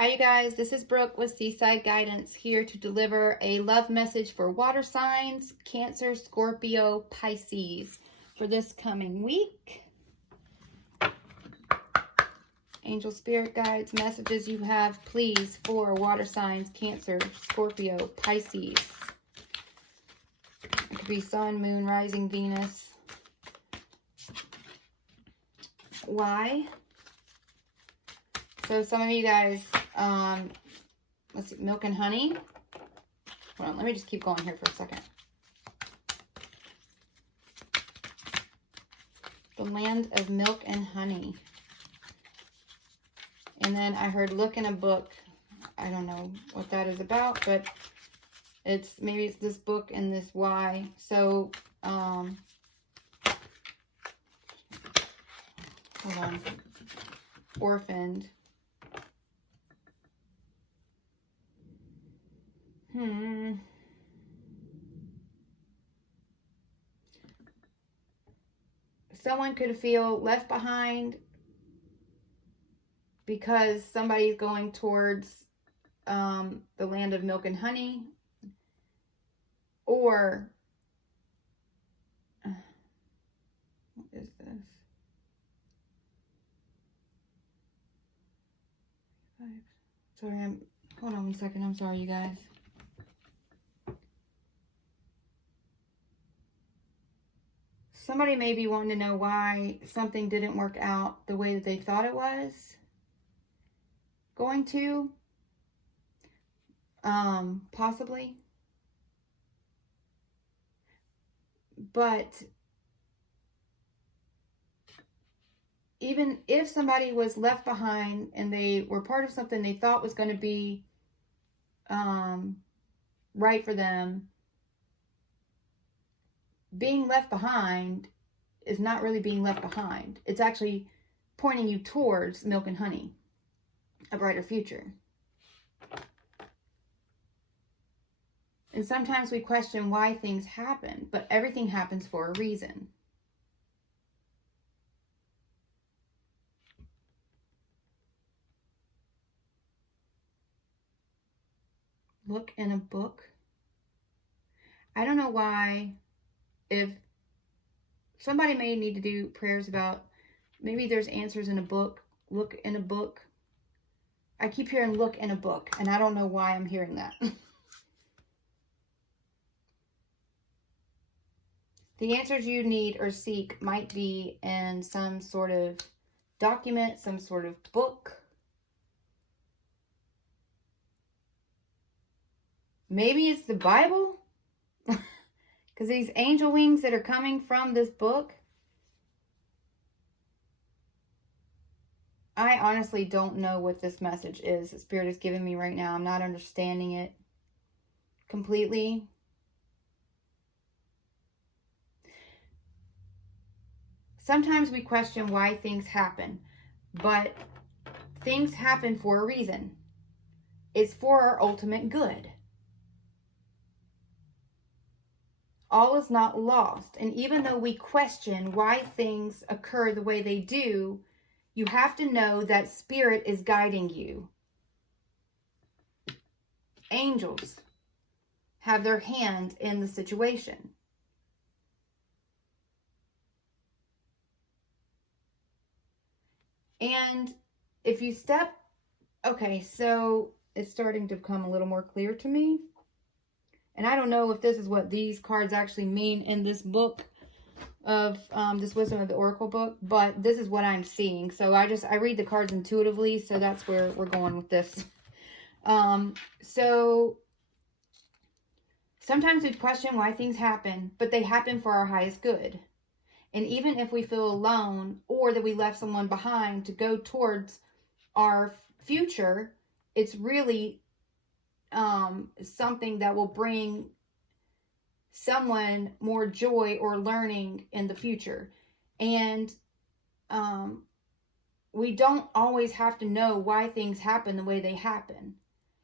Hi, you guys. This is Brooke with Seaside Guidance, here to deliver a love message for water signs, Cancer, Scorpio, Pisces for this coming week. Angel Spirit Guides, messages you have, please, for water signs, Cancer, Scorpio, Pisces. It could be Sun, Moon, Rising, Venus. Why? So some of you guys, let's see, milk and honey. Hold on, let me just keep going here for a second. The land of milk and honey. And then I heard look in a book. I don't know what that is about, but maybe it's this book and this why. So, hold on. Orphaned. Someone could feel left behind because somebody's going towards the land of milk and honey, or what is this? Sorry, hold on one second. I'm sorry, you guys. Somebody may be wanting to know why something didn't work out the way that they thought it was going to. Possibly. But even if somebody was left behind and they were part of something they thought was going to be right for them, being left behind is not really being left behind. It's actually pointing you towards milk and honey, a brighter future. And sometimes we question why things happen, but everything happens for a reason. Look in a book. I don't know why. If somebody may need to do prayers about, maybe there's answers in a book. Look in a book. I keep hearing look in a book, and I don't know why I'm hearing that. The answers you need or seek might be in some sort of document, some sort of book. Maybe it's the Bible. Because these angel wings that are coming from this book, I honestly don't know what this message is that Spirit is giving me right now. I'm not understanding it completely. Sometimes we question why things happen, but things happen for a reason. It's for our ultimate good. All is not lost. And even though we question why things occur the way they do, you have to know that Spirit is guiding you. Angels have their hand in the situation. And if you okay, so it's starting to become a little more clear to me. And I don't know if this is what these cards actually mean in this book of this Wisdom of the Oracle book, but this is what I'm seeing. So I read the cards intuitively, so that's where we're going with this. So sometimes we question why things happen, but they happen for our highest good. And even if we feel alone or that we left someone behind to go towards our future, it's really something that will bring someone more joy or learning in the future. And we don't always have to know why things happen the way they happen.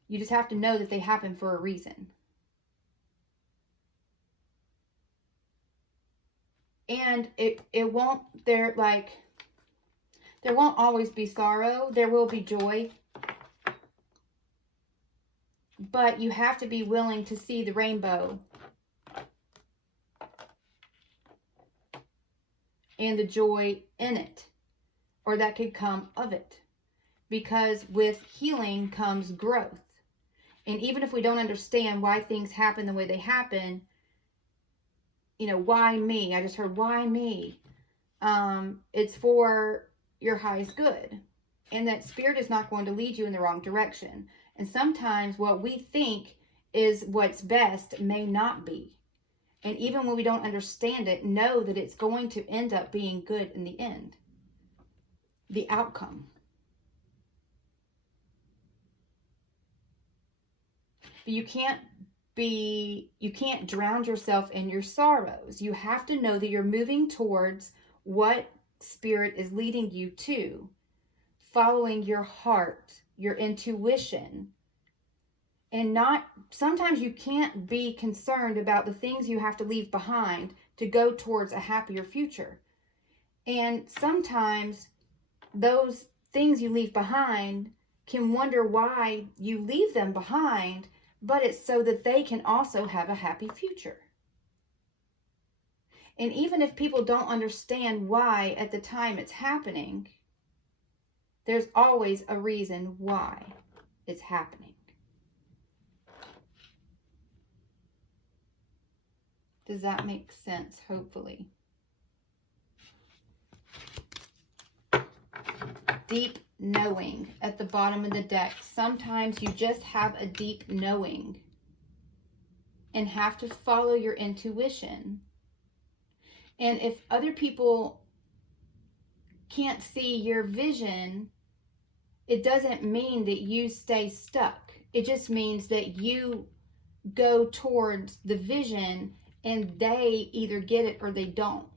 You just have to know that they happen for a reason. And it won't, there won't always be sorrow. There will be joy. But you have to be willing to see the rainbow and the joy in it, or that could come of it. Because with healing comes growth. And even if we don't understand why things happen the way they happen, you know, why me? I just heard, why me? It's for your highest good. And that spirit is not going to lead you in the wrong direction. And sometimes what we think is what's best may not be. And even when we don't understand it, know that it's going to end up being good in the end. The outcome. But you can't drown yourself in your sorrows. You have to know that you're moving towards what spirit is leading you to, following your heart, your intuition. And sometimes you can't be concerned about the things you have to leave behind to go towards a happier future. And sometimes those things you leave behind can wonder why you leave them behind, but it's so that they can also have a happy future. And even if people don't understand why at the time it's happening, there's always a reason why it's happening. Does that make sense? Hopefully. Deep knowing at the bottom of the deck. Sometimes you just have a deep knowing and have to follow your intuition. And if other people can't see your vision, it doesn't mean that you stay stuck. It just means that you go towards the vision and they either get it or they don't.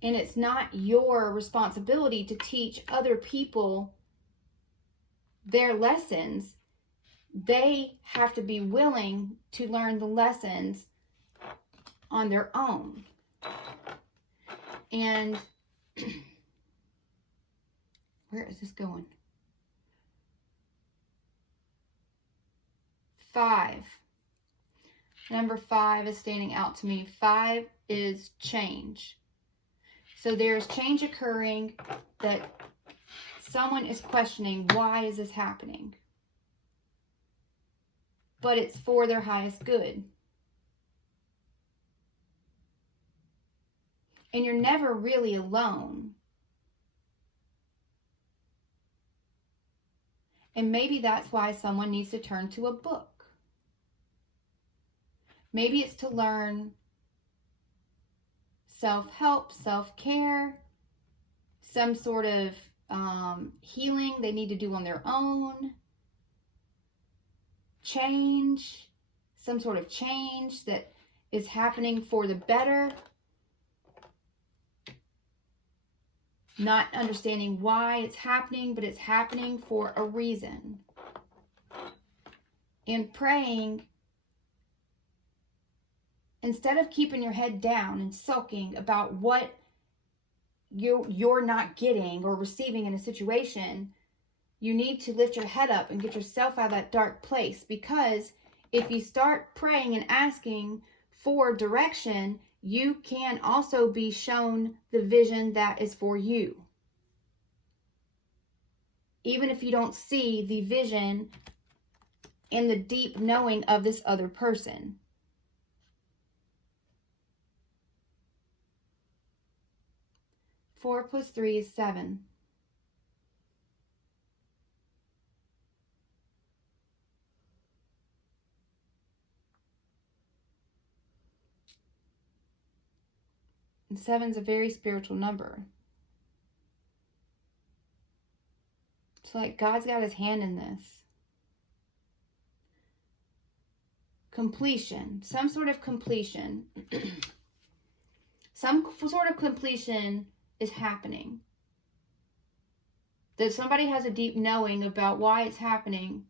And it's not your responsibility to teach other people their lessons. They have to be willing to learn the lessons on their own. And where is this going? 5. Number 5 is standing out to me. 5 is change. So there's change occurring that someone is questioning, why is this happening? But it's for their highest good. And you're never really alone. And maybe that's why someone needs to turn to a book. Maybe it's to learn self-help, self-care, some sort of healing they need to do on their own, change, some sort of change that is happening for the better, not understanding why it's happening, but it's happening for a reason. And praying, instead of keeping your head down and sulking about what you're not getting or receiving in a situation, you need to lift your head up and get yourself out of that dark place. Because if you start praying and asking for direction, you can also be shown the vision that is for you. Even if you don't see the vision and the deep knowing of this other person. Four plus 3 is 7. And 7 is a very spiritual number. So like God's got his hand in this. Completion. Some sort of completion. Some sort of completion is happening. That somebody has a deep knowing about why it's happening,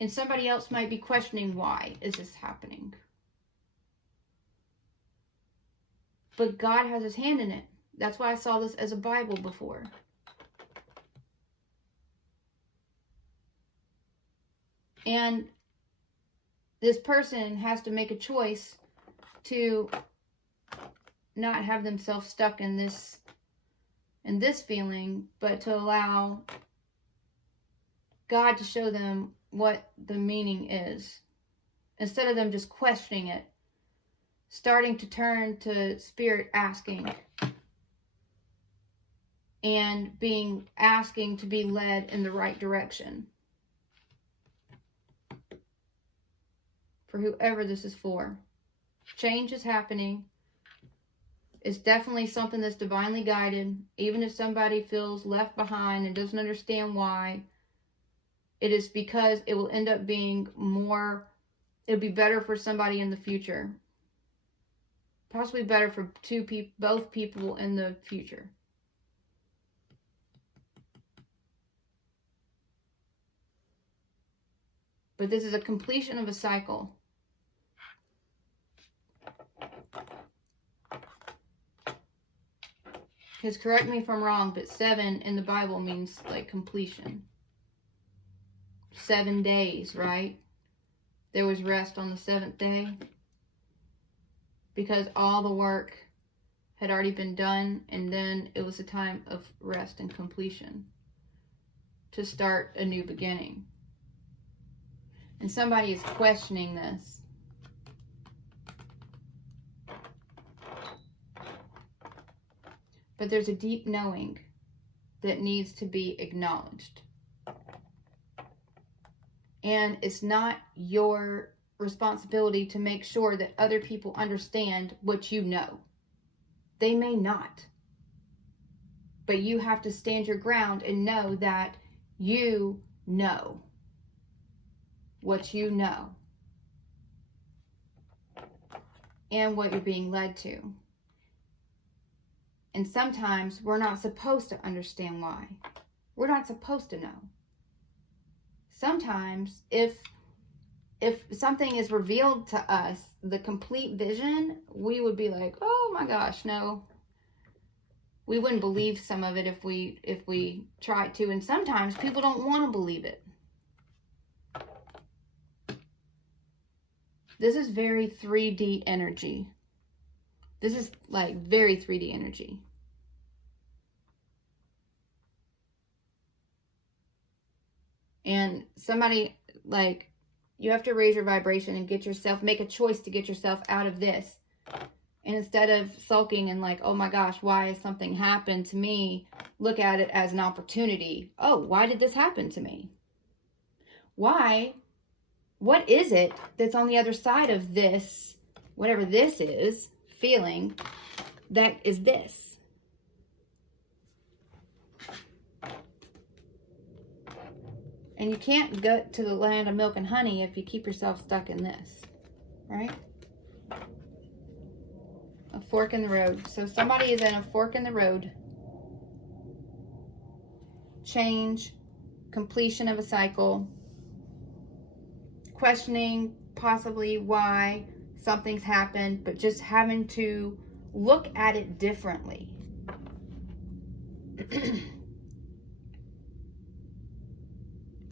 and somebody else might be questioning, why is this happening? But God has his hand in it. That's why I saw this as a Bible before. And this person has to make a choice to not have themselves stuck in this feeling, but to allow God to show them what the meaning is. Instead of them just questioning it, starting to turn to Spirit asking, and asking to be led in the right direction. For whoever this is for. Change is happening. It's definitely something that's divinely guided. Even if somebody feels left behind and doesn't understand why, it is because it will end up being more, it'll be better for somebody in the future. Possibly better for both people in the future. But this is a completion of a cycle. Because correct me if I'm wrong, but 7 in the Bible means like completion. 7 days, right? There was rest on the 7th day. Because all the work had already been done, and then it was a time of rest and completion. To start a new beginning. And somebody is questioning this. But there's a deep knowing that needs to be acknowledged. And it's not your responsibility to make sure that other people understand what you know. They may not. But you have to stand your ground and know that you know what you know. And what you're being led to. And sometimes we're not supposed to understand why. We're not supposed to know. Sometimes if something is revealed to us, the complete vision, we would be like, oh my gosh, no. We wouldn't believe some of it if we tried to. And sometimes people don't want to believe it. This is very 3D energy. This is like very 3D energy. And somebody, like, you have to raise your vibration and make a choice to get yourself out of this. And instead of sulking and like, oh my gosh, why has something happened to me? Look at it as an opportunity. Oh, why did this happen to me? Why? What is it that's on the other side of this, whatever this is, feeling, that is this? And you can't get to the land of milk and honey if you keep yourself stuck in this, right? A fork in the road. So somebody is in a fork in the road. Change, completion of a cycle, questioning possibly why something's happened, but just having to look at it differently.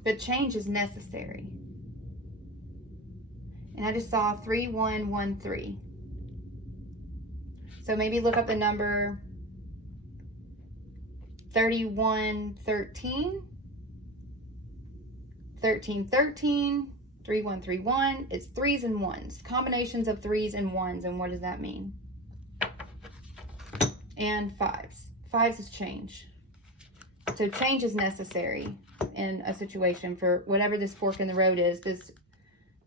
But change is necessary. And I just saw 3113. So maybe look up the number 3113, 1313, 3131. It's 3s and 1s. Combinations of 3s and 1s. And what does that mean? And 5s. 5s is change. So change is necessary in a situation for whatever this fork in the road is.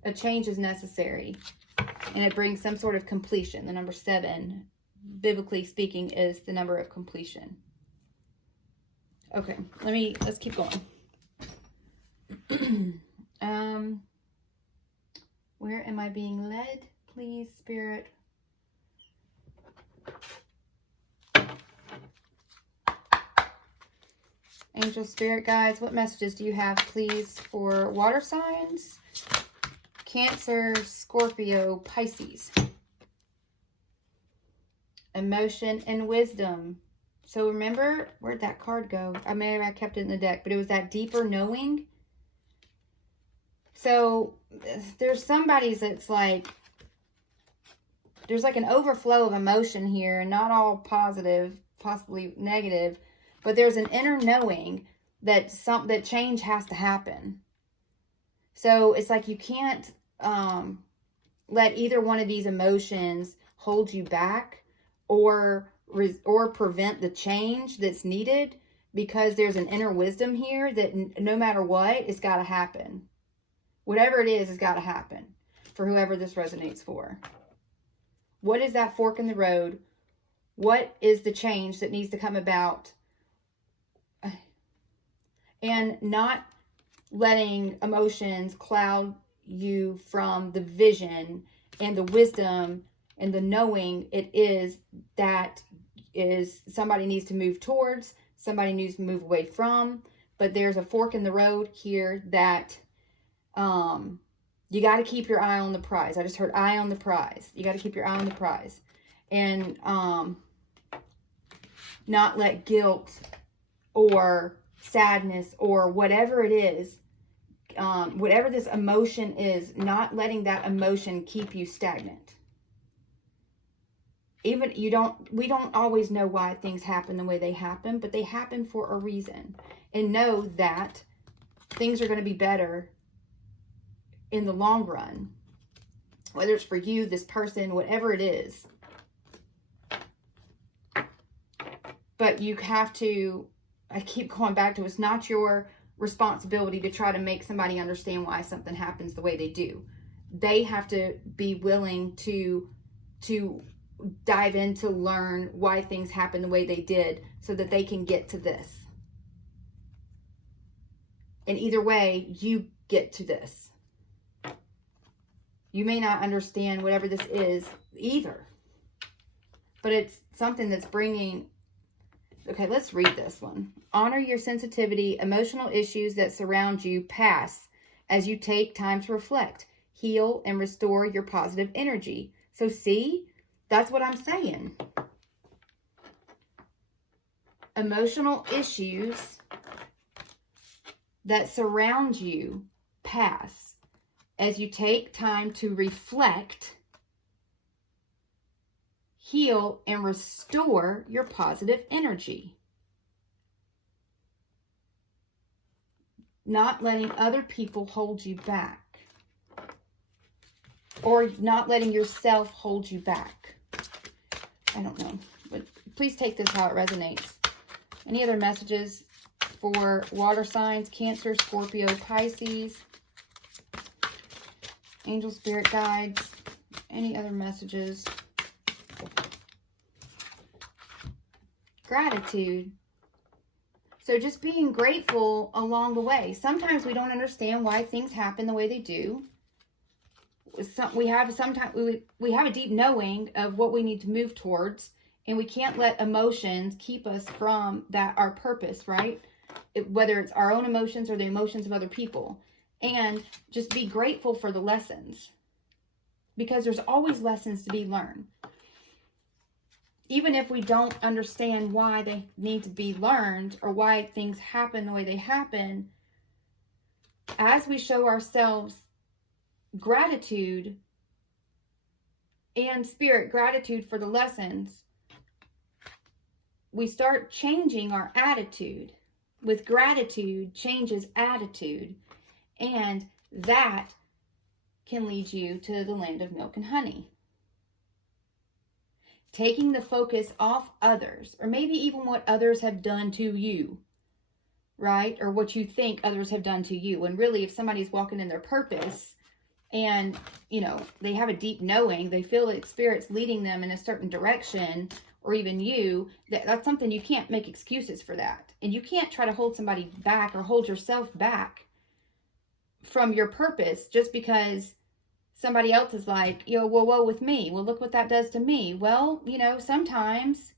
A change is necessary. And it brings some sort of completion. The number 7, biblically speaking, is the number of completion. Okay, let's keep going. Where am I being led? Please, Spirit. Angel, Spirit guides, what messages do you have, please, for water signs? Cancer, Scorpio, Pisces. Emotion and wisdom. So remember, where'd that card go? I kept it in the deck, but it was that deeper knowing. So there's somebody's that's like, there's like an overflow of emotion here, and not all positive, possibly negative, but there's an inner knowing that that change has to happen. So it's like you can't let either one of these emotions hold you back or prevent the change that's needed, because there's an inner wisdom here that no matter what, it's got to happen. Whatever it is, it's got to happen for whoever this resonates for. What is that fork in the road? What is the change that needs to come about? And not letting emotions cloud you from the vision and the wisdom and the knowing it is that is somebody needs to move towards, somebody needs to move away from. But there's a fork in the road here that you got to keep your eye on the prize. I just heard eye on the prize. You got to keep your eye on the prize. And not let guilt or sadness or whatever it is, whatever this emotion is, not letting that emotion keep you stagnant. Even we don't always know why things happen the way they happen, but they happen for a reason. And know that things are going to be better in the long run, whether it's for you, this person, whatever it is. But you have to, I keep going back to, it's not your responsibility to try to make somebody understand why something happens the way they do. They have to be willing to dive in to learn why things happen the way they did, so that they can get to this. And either way, you get to this. You may not understand whatever this is either, but it's something that's bringing. Okay, let's read this one. Honor your sensitivity. Emotional issues that surround you pass as you take time to reflect, heal, and restore your positive energy. So see, that's what I'm saying. Emotional issues that surround you pass as you take time to reflect, heal, and restore your positive energy. Not letting other people hold you back, or not letting yourself hold you back. I don't know, but please take this how it resonates. Any other messages for water signs? Cancer, Scorpio, Pisces, angel, spirit guides, any other messages? Gratitude. So just being grateful along the way. Sometimes we don't understand why things happen the way they do. We have a deep knowing of what we need to move towards, and we can't let emotions keep us from our purpose, right? Whether it's our own emotions or the emotions of other people. And just be grateful for the lessons, because there's always lessons to be learned. Even if we don't understand why they need to be learned or why things happen the way they happen, as we show ourselves gratitude and spirit gratitude for the lessons, we start changing our attitude. With gratitude changes attitude, and that can lead you to the land of milk and honey. Taking the focus off others, or maybe even what others have done to you, right? Or what you think others have done to you. And really, if somebody's walking in their purpose and, they have a deep knowing, they feel that spirit's leading them in a certain direction, or even you, that's something you can't make excuses for that. And you can't try to hold somebody back or hold yourself back from your purpose just because somebody else is like, well, woe with me. Well, look what that does to me. Well, sometimes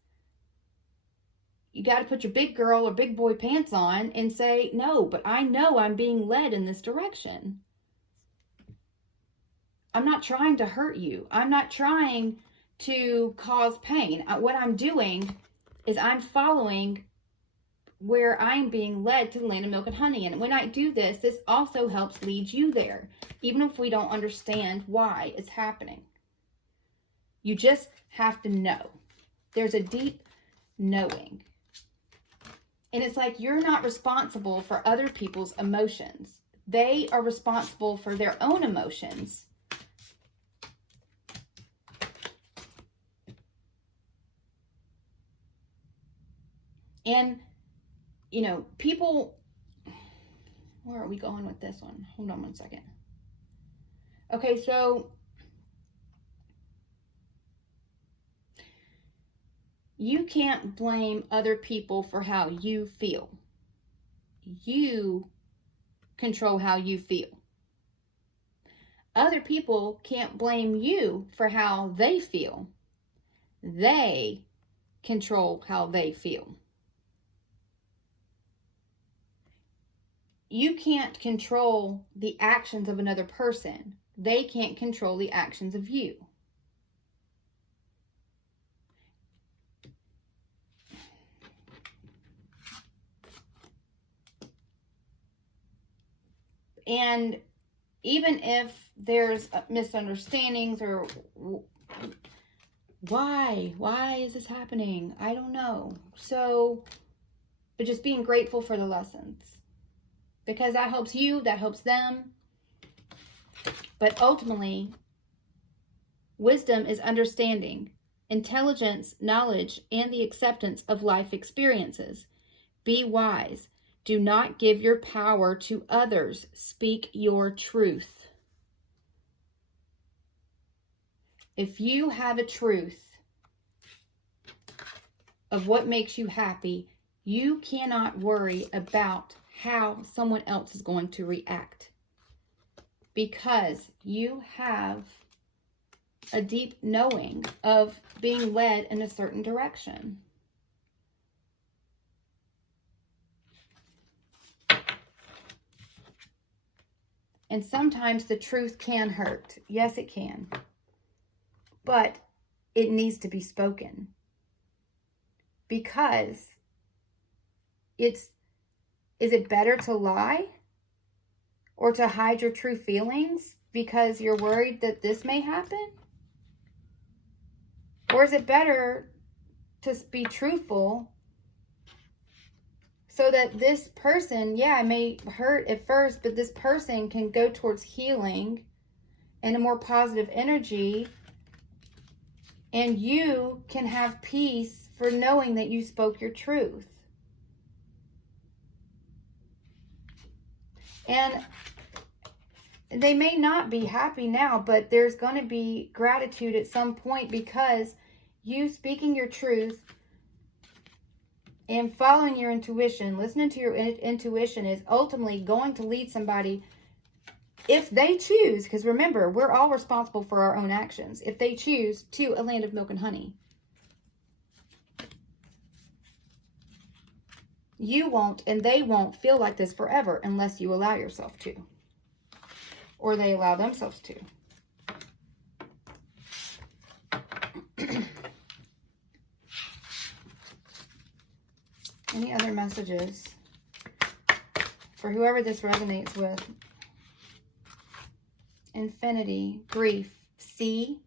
you got to put your big girl or big boy pants on and say, no, but I know I'm being led in this direction. I'm not trying to hurt you. I'm not trying to cause pain. What I'm doing is I'm following where I'm being led to the land of milk and honey. And when I do this, this also helps lead you there, even if we don't understand why it's happening. You just have to know. There's a deep knowing. And it's like you're not responsible for other people's emotions. They are responsible for their own emotions. And, you know, people, where are we going with this one? Hold on one second. Okay, so you can't blame other people for how you feel. You control how you feel. Other people can't blame you for how they feel. They control how they feel. You can't control the actions of another person. They can't control the actions of you. And even if there's misunderstandings or why is this happening? I don't know. So, but just being grateful for the lessons. Because that helps you, that helps them. But ultimately, wisdom is understanding, intelligence, knowledge, and the acceptance of life experiences. Be wise. Do not give your power to others. Speak your truth. If you have a truth of what makes you happy, you cannot worry about how someone else is going to react, because you have a deep knowing of being led in a certain direction. And sometimes the truth can hurt. Yes, it can. But it needs to be spoken. Because is it better to lie or to hide your true feelings because you're worried that this may happen? Or is it better to be truthful so that this person, yeah, it may hurt at first, but this person can go towards healing and a more positive energy, and you can have peace for knowing that you spoke your truth. And they may not be happy now, but there's going to be gratitude at some point, because you speaking your truth and following your intuition, listening to your intuition, is ultimately going to lead somebody, if they choose, because remember, we're all responsible for our own actions, if they choose, to a land of milk and honey. You won't and they won't feel like this forever unless you allow yourself to. Or they allow themselves to. Any other messages for whoever this resonates with? Infinity, grief, see?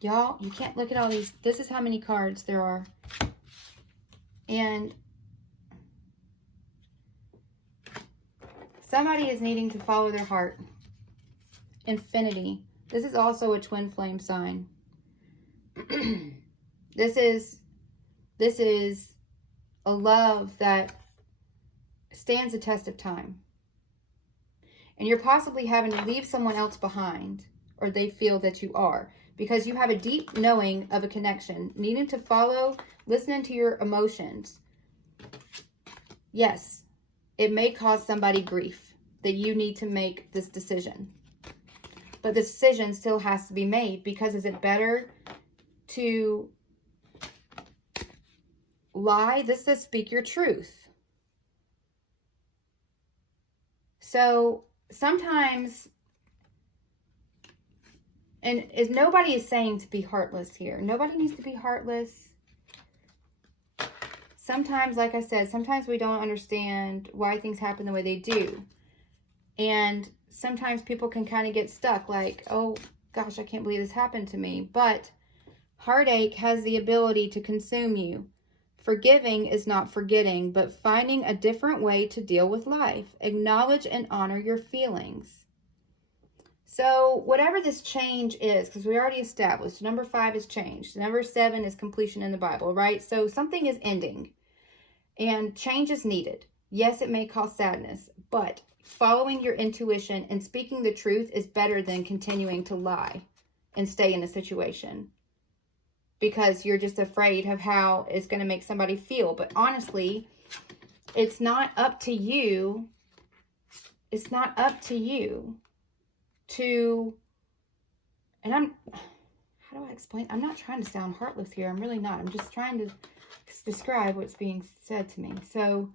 Y'all, you can't look at all these. This is how many cards there are. And somebody is needing to follow their heart. Infinity. This is also a twin flame sign. This is a love that stands the test of time. And you're possibly having to leave someone else behind, or they feel that you are, because you have a deep knowing of a connection, needing to follow, listening to your emotions. Yes, it may cause somebody grief that you need to make this decision. But the decision still has to be made, because is it better to lie? This says speak your truth. So sometimes, and nobody is saying to be heartless here. Nobody needs to be heartless. sometimes, like I said, sometimes we don't understand why things happen the way they do. And sometimes people can kind of get stuck like, oh gosh, I can't believe this happened to me. But heartache has the ability to consume you. Forgiving is not forgetting, but finding a different way to deal with life. Acknowledge and honor your feelings. So whatever this change is, because we already established, number 5 is change. Number 7 is completion in the Bible, right? So something is ending and change is needed. Yes, it may cause sadness, but following your intuition and speaking the truth is better than continuing to lie and stay in a situation because you're just afraid of how it's going to make somebody feel. But honestly, it's not up to you. It's not up to you to, and how do I explain? I'm not trying to sound heartless here. I'm really not. I'm just trying to describe what's being said to me. So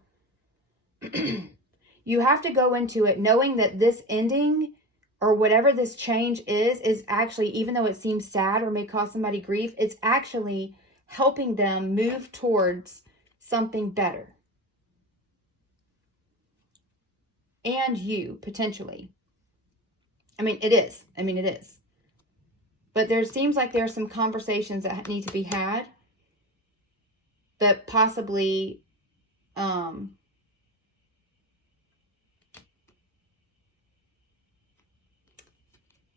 you have to go into it knowing that this ending or whatever this change is actually, even though it seems sad or may cause somebody grief, it's actually helping them move towards something better. And you, potentially. It is. It is. But there seems like there are some conversations that need to be had that possibly,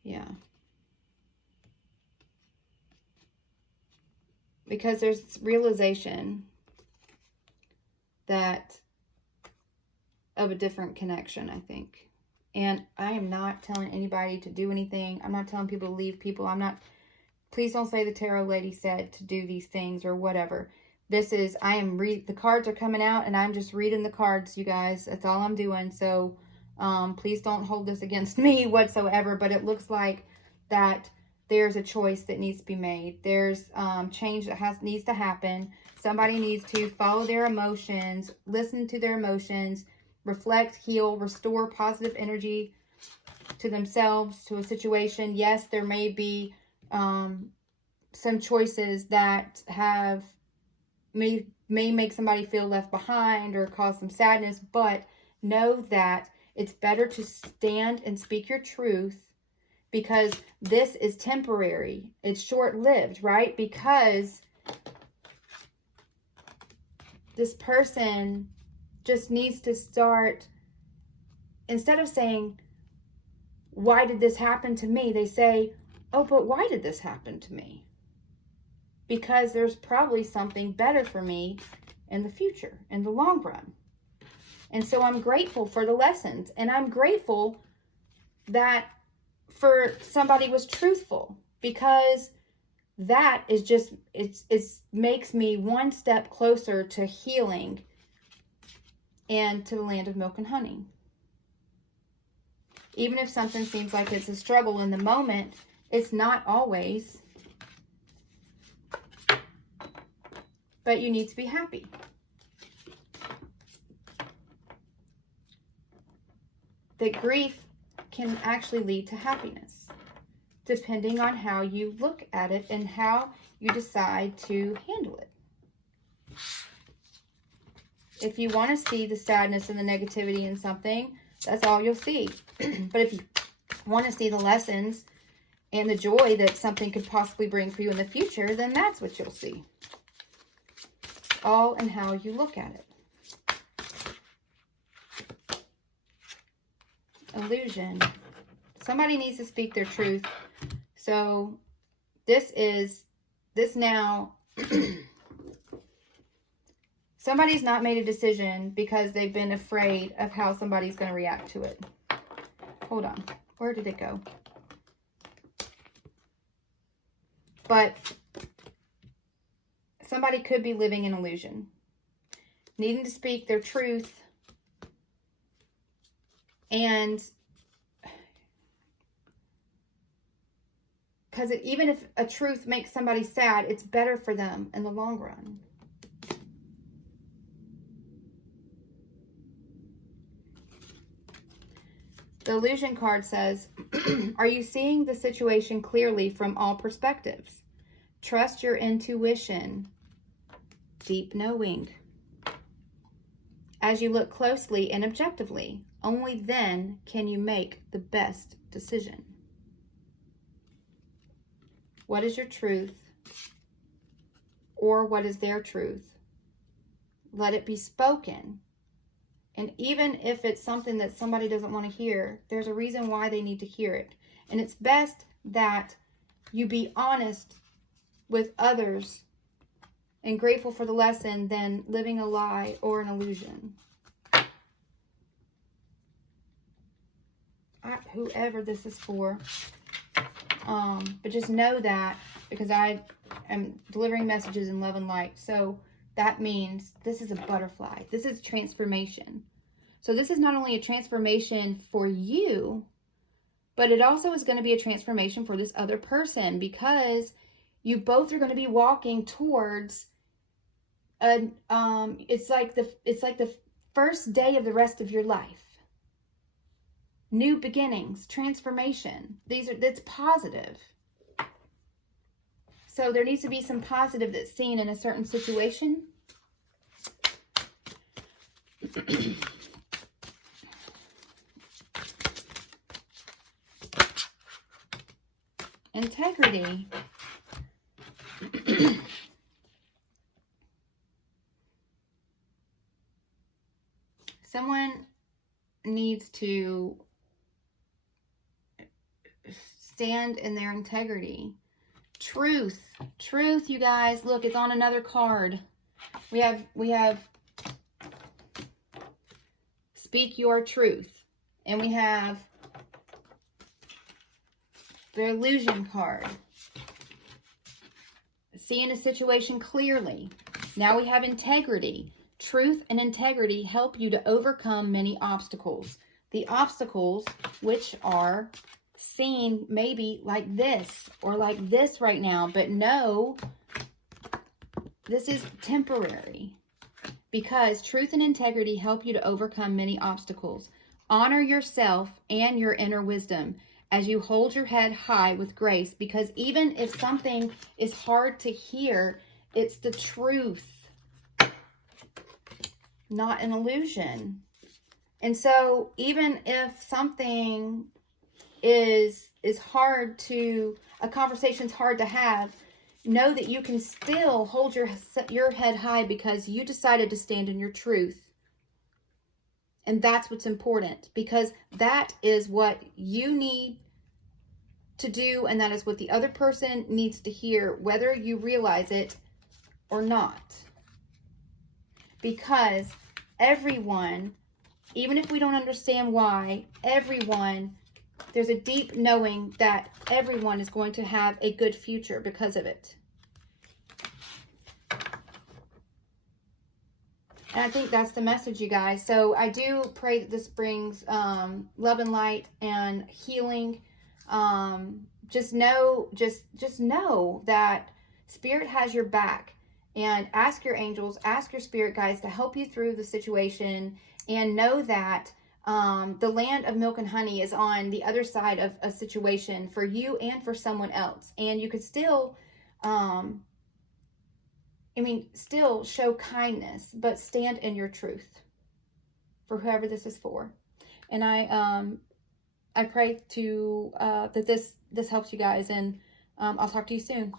yeah. Because there's realization that of a different connection, I think. And I am not telling anybody to do anything. I'm not telling people to leave people. Please don't say the tarot lady said to do these things or whatever. The cards are coming out and I'm just reading the cards, you guys. That's all I'm doing. So, please don't hold this against me whatsoever. But it looks like that there's a choice that needs to be made. There's change that needs to happen. Somebody needs to follow their emotions, listen to their emotions, reflect, heal, restore positive energy to themselves, to a situation. Yes, there may be some choices that may make somebody feel left behind or cause some sadness, but know that it's better to stand and speak your truth because this is temporary. It's short-lived, right? Because this person just needs to start, instead of saying, why did this happen to me? They say, oh, but why did this happen to me? Because there's probably something better for me in the future, in the long run. And so I'm grateful for the lessons. And I'm grateful that somebody was truthful, because that is just, it makes me one step closer to healing and to the land of milk and honey. Even if something seems like it's a struggle in the moment, it's not always. But you need to be happy. That grief can actually lead to happiness, depending on how you look at it and how you decide to handle it. If you want to see the sadness and the negativity in something, that's all you'll see. But if you want to see the lessons and the joy that something could possibly bring for you in the future, then that's what you'll see. All in how you look at it. Illusion. Somebody needs to speak their truth. So this now, somebody's not made a decision because they've been afraid of how somebody's going to react to it. Hold on. Where did it go? But somebody could be living in illusion, needing to speak their truth. And because even if a truth makes somebody sad, it's better for them in the long run. The illusion card says, are you seeing the situation clearly from all perspectives? Trust your intuition. Deep knowing. as you look closely and objectively. Only then can you make the best decision. What is your truth? Or what is their truth? Let it be spoken. And even if it's something that somebody doesn't want to hear, there's a reason why they need to hear it. And it's best that you be honest with others and grateful for the lesson than living a lie or an illusion. Whoever this is for. But just know that, because I am delivering messages in love and light. So that means this is a butterfly. This is transformation. So this is not only a transformation for you, but it also is going to be a transformation for this other person, because you both are going to be walking towards it's like the first day of the rest of your life. New beginnings, transformation. That's positive. So there needs to be some positive that's seen in a certain situation. Integrity. Someone needs to stand in their integrity. Truth, you guys. Look, it's on another card. We have speak your truth, and we have the illusion card. Seeing a situation clearly. Now we have integrity. Truth and integrity help you to overcome many obstacles. The obstacles, which are seen maybe like this or like this right now, but no, this is temporary, because truth and integrity help you to overcome many obstacles. Honor yourself and your inner wisdom as you hold your head high with grace, because even if something is hard to hear, it's the truth, not an illusion. And so even if something is hard to, a conversation's hard to have, know that you can still hold your head high because you decided to stand in your truth. And that's what's important, because that is what you need to do, and that is what the other person needs to hear, whether you realize it or not. Because everyone, even if we don't understand why, there's a deep knowing that everyone is going to have a good future because of it. And I think that's the message, you guys. So I do pray that this brings love and light and healing. Just know that Spirit has your back, and ask your angels, ask your spirit guides to help you through the situation, and know that the land of milk and honey is on the other side of a situation for you and for someone else. And you could still, still show kindness, but stand in your truth for whoever this is for. And I pray to that this helps you guys, and I'll talk to you soon.